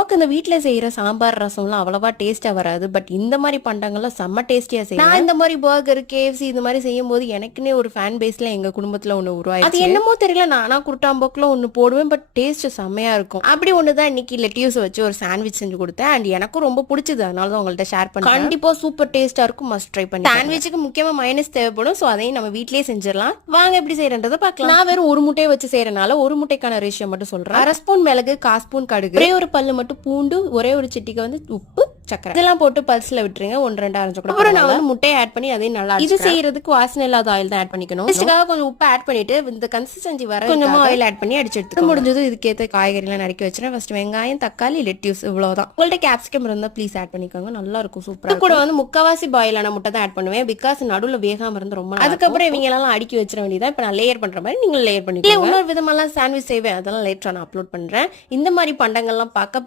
நமக்கு இந்த வீட்ல செய்யற சாம்பார் ரசம்லாம் அவ்வளவா டேஸ்டா வராது. பட் இந்த மாதிரி பண்டங்கள்லாம் செம்ம டேஸ்டியா செய்வேன். நான் இந்த மாதிரி பர்கர், KFC இது மாதிரி செய்யும் போது எனக்குன்னே ஒரு ஃபேன் பேஸ்ல எங்க குடும்பத்துல ஒண்ணு உருவாயிடுச்சு. அது என்னமோ தெரியல, நானா குருட்டாம்போக்குல ஒண்ணு போடுவேன். பட் டேஸ்ட் செம்மையா இருக்கும். அப்படி ஒண்ணுதான் இன்னைக்கு லெட்டியூஸ் வச்சு ஒரு சாண்ட்விச் செஞ்சு கொடுத்தேன். அண்ட் எனக்கும் ரொம்ப பிடிச்சது, அதனால தான் உங்கள்ட்ட ஷேர் பண்ணேன். கண்டிப்பா சூப்பர் டேஸ்டா இருக்கும், மஸ்ட் ட்ரை பண்ணி. சாண்ட்விச்சுக்கு முக்கியமா மைனஸ் தேவைப்படும். சோ அதையும் நம்ம வீட்லயே செஞ்சிடலாம். வாங்க எப்படி செய்யறன்றதை பார்க்கலாம். நான் வெறும் ஒரு முட்டையை வச்சு செய்யறதுனால ஒரு முட்டைக்கான ரேஷியோ மட்டும் சொல்றேன். 1/2 ஸ்பூன் மிளகு, 1/4 ஸ்பூன் கடுகு, ஒரே ஒரு பல்லு மட்டும் பூண்டு, ஒரே ஒரு சிட்டிக்கு வந்து உப்பு, சக்கரை இதெல்லாம் போட்டு பல்ஸ்ல விட்டுருங்க. 1-2 அரைஞ்சு கூட. அப்புறம் நான் வந்து முட்டையை ஆட் பண்ணி அதையும் நல்லா இது செய்யறதுக்கு வாசனை இல்லாத ஆயில் தான் ஆட் பண்ணிக்கணும். இதுக்காக கொஞ்சம் உப்பு ஆட் பண்ணிட்டு இந்த கன்சிஸ்டன்சி வர கொஞ்சமா ஆயில் ஆட் பண்ணி அடிச்சு எடுத்து முடிஞ்சது. இதுக்கேற்ற காய்கறி எல்லாம் நறுக்கி வச்சுறேன். ஃபர்ஸ்ட் வெங்காயம், தக்காளி, லெட்யூஸ் இவ்வளவுதான். உங்கள்ட்ட கேப்சிகம் இருந்தா ப்ளீஸ் ஆட் பண்ணிக்கோங்க, நல்லா இருக்கும், சூப்பரா. கூட வந்து முக்காவாசி பாயிலான முட்டை தான் ஆட் பண்ணுவேன். பிகாஸ் நடுவுல வேகாம இருந்து ரொம்ப. அதுக்கப்புறம் இவங்க எல்லாம் அடுக்கி வச்சிட வேண்டியதான். இப்ப நான் லேயர் பண்ற மாதிரி நீங்க லேயர் பண்ணிக்கோங்க. இன்னொரு விதமெல்லாம் சாண்ட்விச் செய்வேன், அதெல்லாம் லேட்டரா நான் அப்லோட் பண்றேன். இந்த மாதிரி பண்டங்கள்லாம் பார்க்க